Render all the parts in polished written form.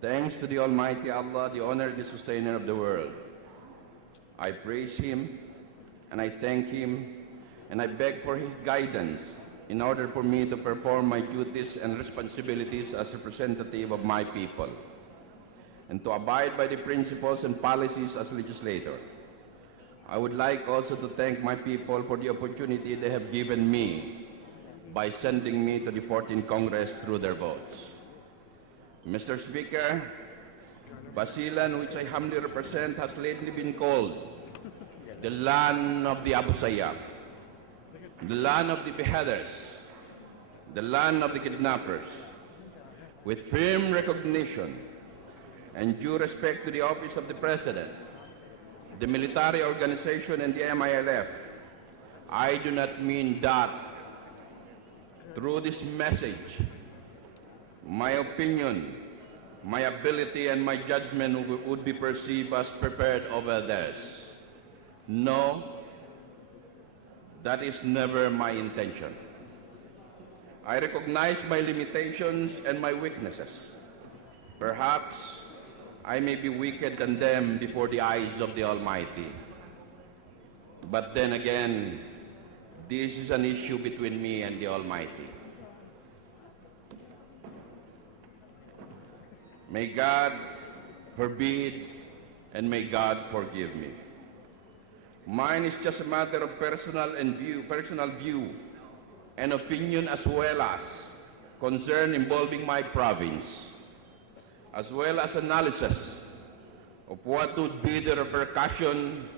Thanks to the Almighty Allah, the owner and the sustainer of the world. I praise Him, and I thank Him, and I beg for His guidance in order for me to perform my duties and responsibilities as representative of my people, and to abide by the principles and policies as legislator. I would like also to thank my people for the opportunity they have given me by sending me to the 14th Congress through their votes. Mr. Speaker, Basilan, which I humbly represent, has lately been called the land of the Abu Sayyaf, the land of the beheaders, the land of the kidnappers. With firm recognition and due respect to the office of the President, the military organization, and the MILF, I do not mean that through this message, my opinion, my ability, and my judgment would be perceived as prepared over theirs. No, that is never my intention. I recognize my limitations and my weaknesses. Perhaps I may be weaker than them before the eyes of the Almighty. But then again, this is an issue between me and the Almighty. May God forbid, and may God forgive me. Mine is just a matter of personal view and opinion, as well as concern involving my province, as well as analysis of what would be the repercussion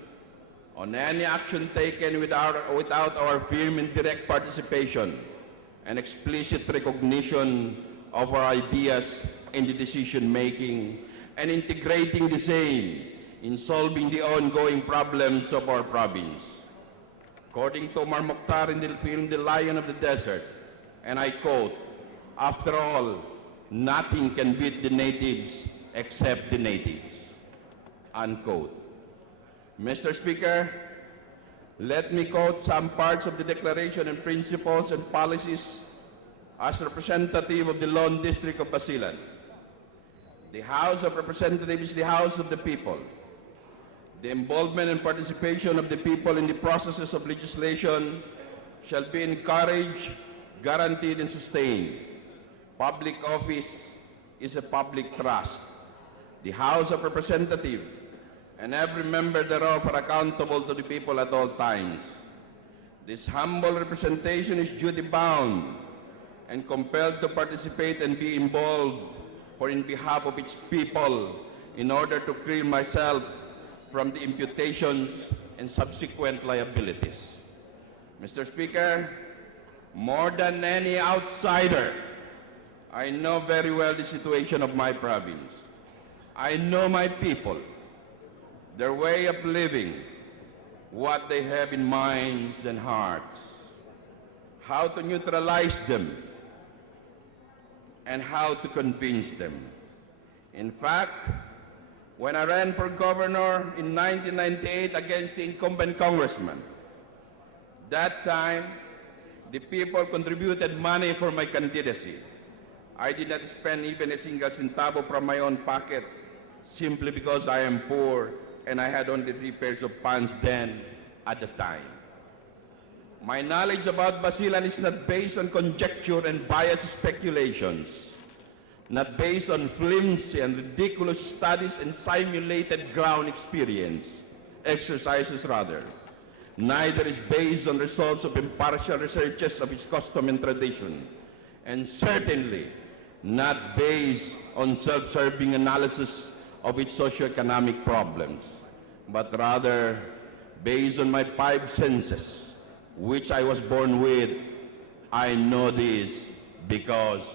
on any action taken without our firm and direct participation and explicit recognition of our ideas in the decision-making and integrating the same in solving the ongoing problems of our province. According to Omar Mokhtar in the film The Lion of the Desert, and I quote, "After all, nothing can beat the natives except the natives," unquote. Mr. Speaker, let me quote some parts of the Declaration and Principles and Policies as representative of the Lone District of Basilan. The House of Representatives is the House of the people. The involvement and participation of the people in the processes of legislation shall be encouraged, guaranteed, and sustained. Public office is a public trust. The House of Representatives and every member thereof are accountable to the people at all times. This humble representation is duty-bound and compelled to participate and be involved for in behalf of its people in order to clear myself from the imputations and subsequent liabilities. Mr. Speaker, more than any outsider, I know very well the situation of my province. I know my people, their way of living, what they have in minds and hearts, how to neutralize them, and how to convince them. In fact, when I ran for governor in 1998 against the incumbent congressman, that time, the people contributed money for my candidacy. I did not spend even a single centavo from my own pocket, simply because I am poor and I had only 3 pairs of pants then at the time. My knowledge about Basilan is not based on conjecture and biased speculations, not based on flimsy and ridiculous studies and simulated ground exercises rather. Neither is based on results of impartial researches of its custom and tradition, and certainly not based on self-serving analysis of its socioeconomic problems, but rather based on my 5 senses, which I was born with. I know this because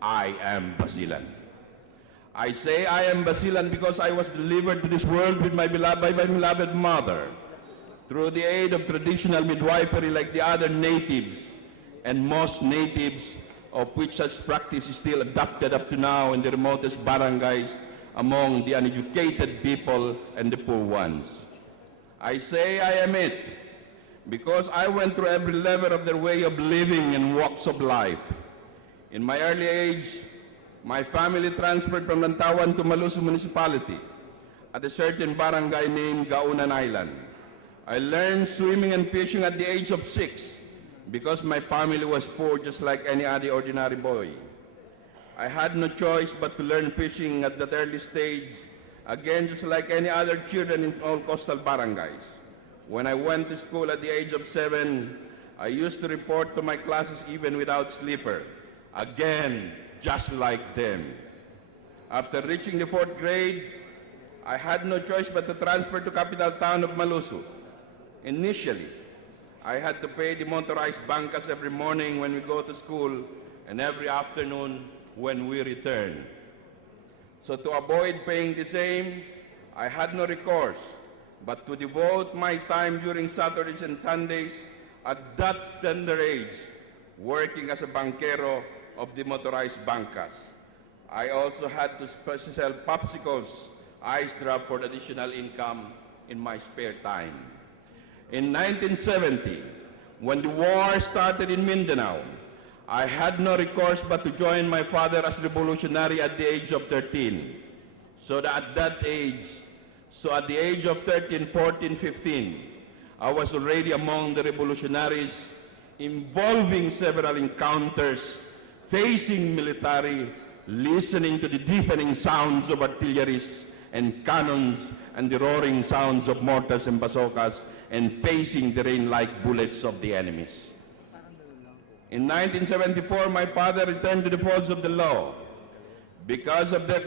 I am Basilan. I say I am Basilan because I was delivered to this world with by my beloved mother through the aid of traditional midwifery like the other natives, and most natives of which such practice is still adopted up to now in the remotest barangays among the uneducated people and the poor ones. I say I am it because I went through every level of their way of living and walks of life. In my early age, My family transferred from Lantawan to Maluso Municipality at a certain barangay named Gaunan Island. I learned swimming and fishing at the age of 6 because my family was poor just like any other ordinary boy. I had no choice but to learn fishing at that early stage, again just like any other children in all coastal barangays. When I went to school at the age of 7, I used to report to my classes even without sleeper, again just like them. After reaching the 4th grade, I had no choice but to transfer to capital town of Maluso. Initially, I had to pay the motorized bankas every morning when we go to school and every afternoon when we return. So to avoid paying the same, I had no recourse but to devote my time during Saturdays and Sundays at that tender age, working as a banquero of the motorized bankas. I also had to sell popsicles, ice drop for additional income in my spare time. In 1970, when the war started in Mindanao, I had no recourse but to join my father as revolutionary at the age of 13. So at the age of 13, 14, 15, I was already among the revolutionaries involving several encounters, facing military, listening to the deafening sounds of artilleries and cannons and the roaring sounds of mortars and bazookas, and facing the rain-like bullets of the enemies. In 1974, my father returned to the folds of the law because of the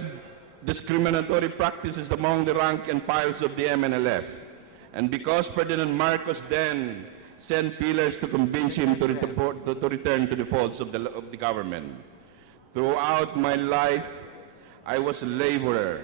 discriminatory practices among the rank and files of the MNLF, and because Ferdinand Marcos then sent pillars to convince him to return to the folds of the government. Throughout my life, I was a laborer,